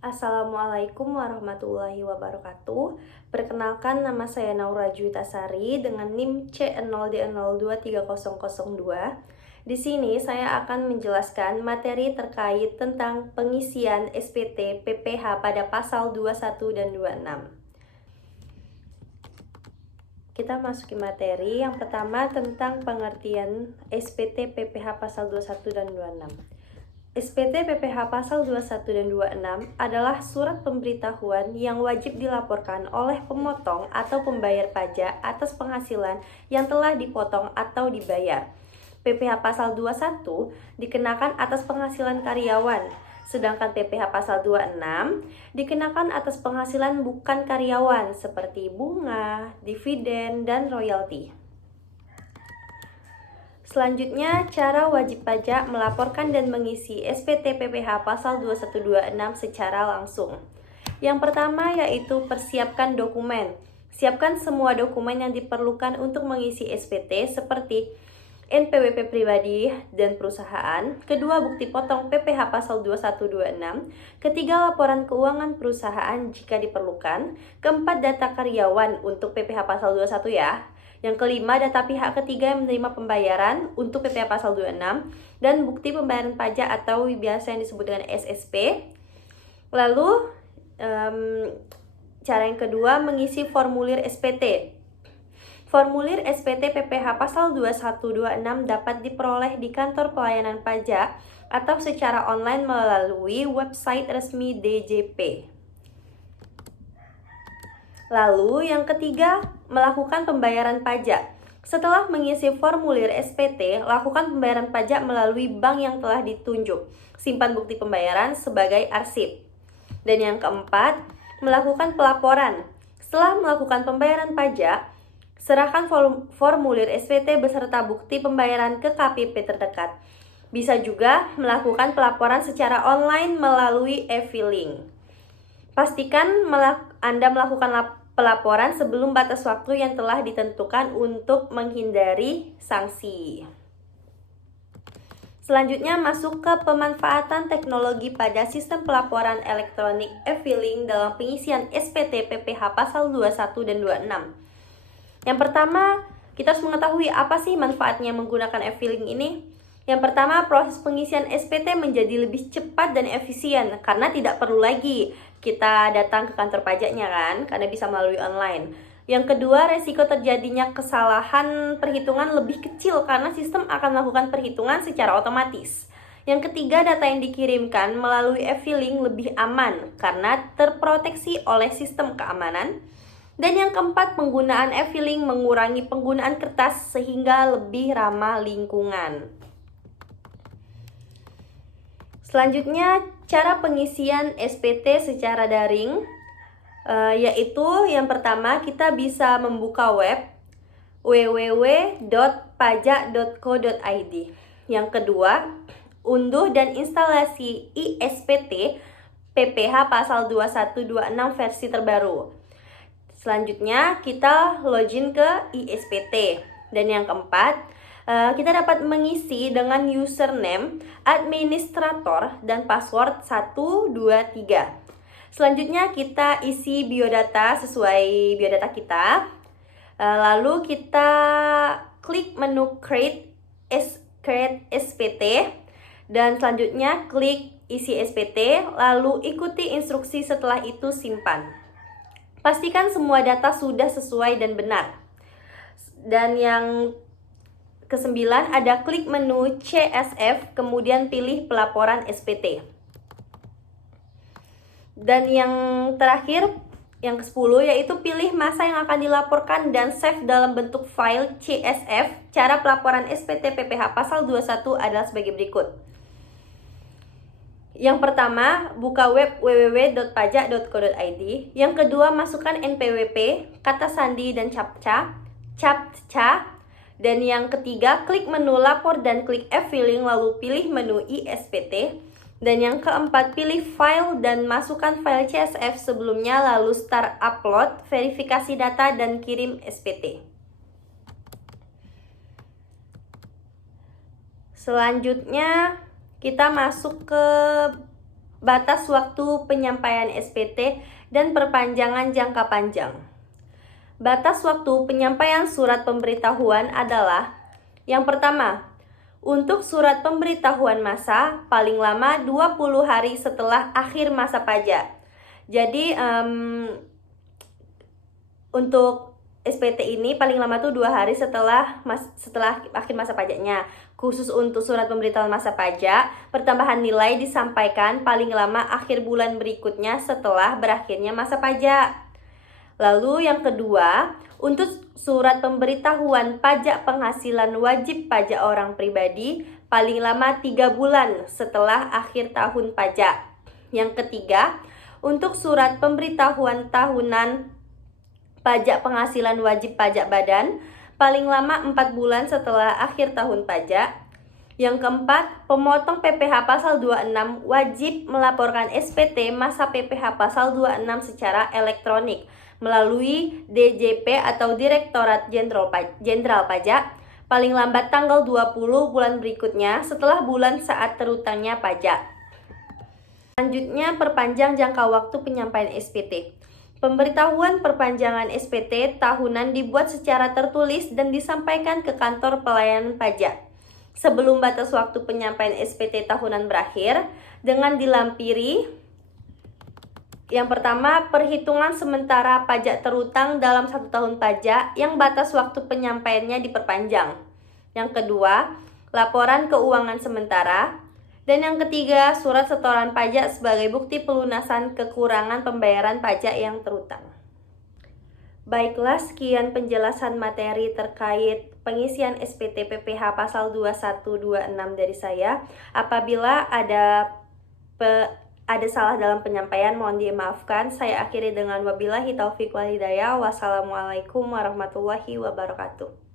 Assalamualaikum warahmatullahi wabarakatuh. Perkenalkan, nama saya Naura Juwitasari dengan NIM C0D023002. Di sini saya akan menjelaskan materi terkait tentang pengisian SPT PPH pada pasal 21 dan 26. Kita masuki materi. Yang pertama tentang pengertian SPT PPH pasal 21 dan 26. SPT PPH pasal 21 dan 26 adalah surat pemberitahuan yang wajib dilaporkan oleh pemotong atau pembayar pajak atas penghasilan yang telah dipotong atau dibayar. PPH pasal 21 dikenakan atas penghasilan karyawan, sedangkan PPH pasal 26 dikenakan atas penghasilan bukan karyawan seperti bunga, dividen, dan royalti. Selanjutnya, cara wajib pajak melaporkan dan mengisi SPT PPH pasal 2126 secara langsung. Yang pertama yaitu persiapkan dokumen. Siapkan semua dokumen yang diperlukan untuk mengisi SPT seperti NPWP pribadi dan perusahaan. Kedua, bukti potong PPH pasal 2126. Ketiga, laporan keuangan perusahaan jika diperlukan. Keempat, data karyawan untuk PPH pasal 21 ya. Yang kelima, data pihak ketiga yang menerima pembayaran untuk PPH pasal 26 dan bukti pembayaran pajak atau biasa yang disebut dengan SSP. Lalu, cara yang kedua, mengisi formulir SPT. Formulir SPT PPH pasal 2126 dapat diperoleh di kantor pelayanan pajak atau secara online melalui website resmi DJP. Lalu yang ketiga, melakukan pembayaran pajak. Setelah mengisi formulir SPT, lakukan pembayaran pajak melalui bank yang telah ditunjuk. Simpan bukti pembayaran sebagai arsip. Dan yang keempat, melakukan pelaporan. Setelah melakukan pembayaran pajak, serahkan formulir SPT beserta bukti pembayaran ke KPP terdekat. Bisa juga melakukan pelaporan secara online melalui e-filing. Pastikan Anda melakukan pelaporan sebelum batas waktu yang telah ditentukan untuk menghindari sanksi. Selanjutnya masuk ke pemanfaatan teknologi pada sistem pelaporan elektronik e-filing dalam pengisian SPT PPH pasal 21 dan 26. Yang pertama, kita harus mengetahui apa sih manfaatnya menggunakan e-filing ini. Yang pertama, proses pengisian SPT menjadi lebih cepat dan efisien karena tidak perlu lagi kita datang ke kantor pajaknya kan, karena bisa melalui online. Yang kedua, resiko terjadinya kesalahan perhitungan lebih kecil karena sistem akan melakukan perhitungan secara otomatis. Yang ketiga, data yang dikirimkan melalui e-filing lebih aman karena terproteksi oleh sistem keamanan. Dan yang keempat, penggunaan e-filing mengurangi penggunaan kertas sehingga lebih ramah lingkungan. Selanjutnya, cara pengisian SPT secara daring, yaitu yang pertama kita bisa membuka web www.pajak.co.id. Yang kedua, unduh dan instalasi iSPT PPH pasal 2126 versi terbaru. Selanjutnya, kita login ke iSPT. Dan yang keempat, kita dapat mengisi dengan username, administrator, dan password 123. Selanjutnya kita isi biodata sesuai biodata kita. Lalu kita klik menu create SPT. Dan selanjutnya klik isi SPT, lalu ikuti instruksi setelah itu simpan. Pastikan semua data sudah sesuai dan benar. Dan yang kesembilan, ada klik menu CSF, kemudian pilih pelaporan SPT. Dan yang terakhir, yang ke-10, yaitu pilih masa yang akan dilaporkan dan save dalam bentuk file CSF. Cara pelaporan SPT PPH pasal 21 adalah sebagai berikut. Yang pertama, buka web www.pajak.co.id. Yang kedua, masukkan NPWP, kata sandi, dan CAPTCHA. Dan yang ketiga, klik menu lapor dan klik e-filing, lalu pilih menu iSPT. Dan yang keempat, pilih file dan masukkan file CSF sebelumnya, lalu start upload, verifikasi data, dan kirim SPT. Selanjutnya, kita masuk ke batas waktu penyampaian SPT, dan perpanjangan jangka panjang. Batas waktu penyampaian surat pemberitahuan adalah: yang pertama, untuk surat pemberitahuan masa paling lama 20 hari setelah akhir masa pajak. Jadi untuk SPT ini paling lama tuh 2 hari setelah akhir masa pajaknya. Khusus untuk surat pemberitahuan masa pajak, pertambahan nilai disampaikan paling lama akhir bulan berikutnya setelah berakhirnya masa pajak. Lalu yang kedua, untuk surat pemberitahuan pajak penghasilan wajib pajak orang pribadi paling lama 3 bulan setelah akhir tahun pajak. Yang ketiga, untuk surat pemberitahuan tahunan pajak penghasilan wajib pajak badan paling lama 4 bulan setelah akhir tahun pajak. Yang keempat, pemotong PPh pasal 26 wajib melaporkan SPT masa PPh pasal 26 secara elektronik melalui DJP atau Direktorat Jenderal Pajak paling lambat tanggal 20 bulan berikutnya setelah bulan saat terutangnya pajak. Selanjutnya, perpanjang jangka waktu penyampaian SPT. Pemberitahuan perpanjangan SPT tahunan dibuat secara tertulis dan disampaikan ke kantor pelayanan pajak sebelum batas waktu penyampaian SPT tahunan berakhir dengan dilampiri: yang pertama, perhitungan sementara pajak terutang dalam 1 tahun pajak yang batas waktu penyampaiannya diperpanjang. Yang kedua, laporan keuangan sementara. Dan yang ketiga, surat setoran pajak sebagai bukti pelunasan kekurangan pembayaran pajak yang terutang. Baiklah, sekian penjelasan materi terkait pengisian SPT PPh pasal 2126 dari saya. Apabila ada salah dalam penyampaian, mohon dimaafkan. Saya akhiri dengan wabillahi taufiq wal hidayah. Wassalamualaikum warahmatullahi wabarakatuh.